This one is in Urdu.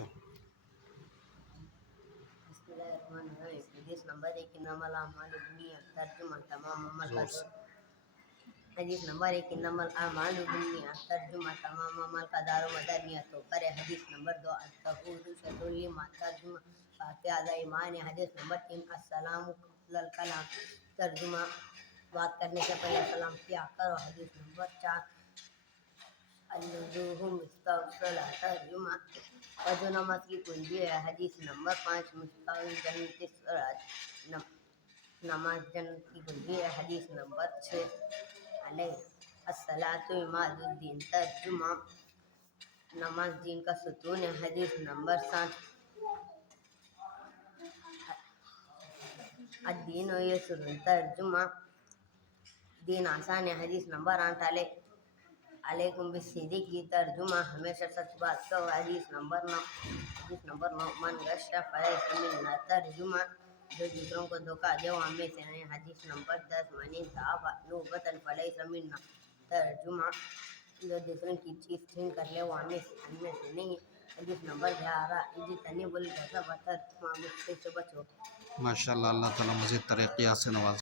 بسم اللہ الرحمن الرحیم. حدیث نمبر 1 انما الاعمال بالنیات ترجمہ تمام عمل کا حدیث نمبر 1 انما الاعمال بالنیات ترجمہ تمام عمل کا دار و مدار نیتوں پر ہے. حدیث نمبر 2 الطہور شطر الایمان ترجمہ پاک آدھا ایمان ہے. حدیث نمبر 3 السلام قبل الکلام ترجمہ بات کرنے سے پہلے سلام کیا کرو. حدیث نمبر 4 الوضوء مفتاح الصلاۃ ترجمہ وضو نماز کی کنجی ہے. حدیث نمبر 5 مفتاح الجنت الصلاۃ نماز جنت کی کنجی ہے. حدیث نمبر 6 علیہ الصلاۃ عماد الدین ترجمہ نماز دین کا ستون ہے. حدیث نمبر 7 الدین یسر ترجمہ دین آسان ہے. حدیث نمبر 8 علیکم بالصدق ترجمہ ہمیشہ سچ بات کرو. حدیث نمبر 9 من غش فلیس منا ترجمہ جو دوسروں کو دھوکہ دے وہ ہم میں سے نہیں. حدیث نمبر 10 من انتهب نوبۃ فلیس منا ترجمہ جو دوسروں کی چیز چھین کر لے وہ ہم میں سے نہیں. حدیث نمبر 11 اجتنبوا الکذب ترجمہ غصے سے بچو. ماشاء اللہ. اللہ تعالیٰ مزید ترقیات سے نوازے.